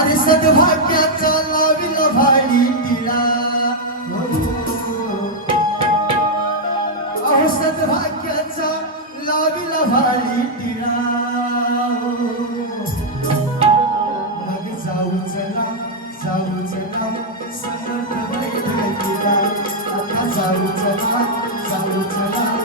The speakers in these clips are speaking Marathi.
अरे सदभाग्याचा लाविला भाडी तिला अहो सदभाग्याचा लाविला भाडी तिला मग जाऊ चला जाऊ चला समर्थ तिला आता जाऊ चला जाऊ चला.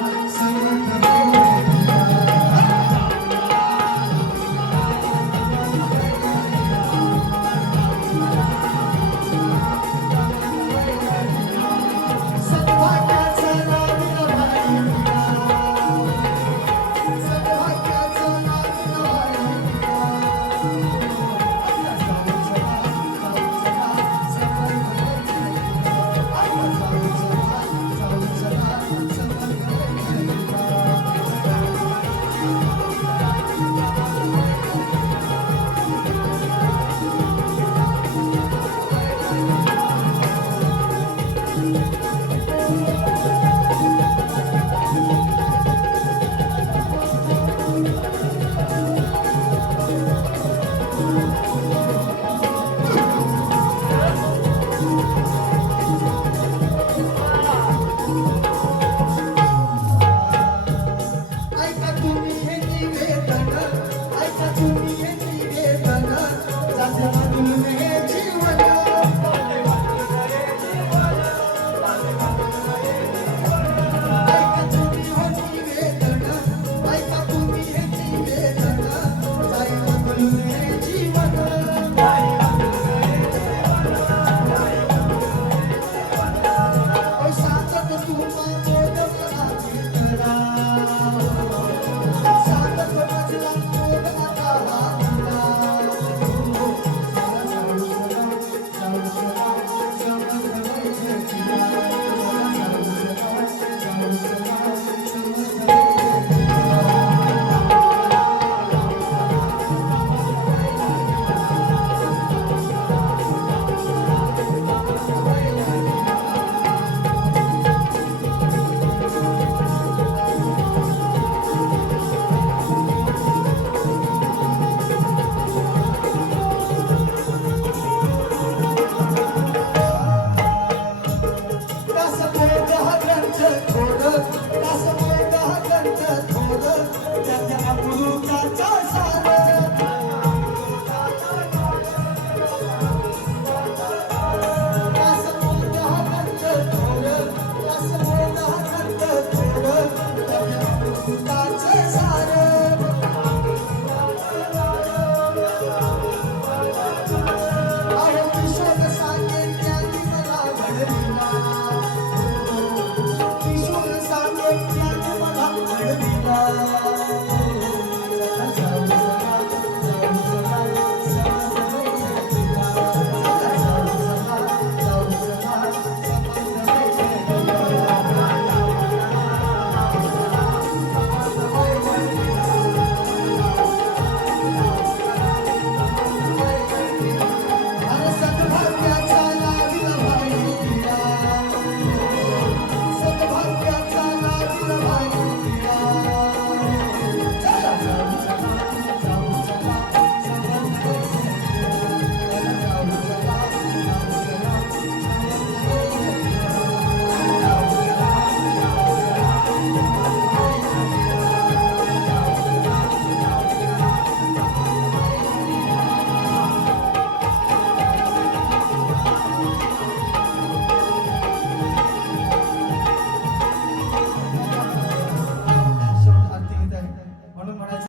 Música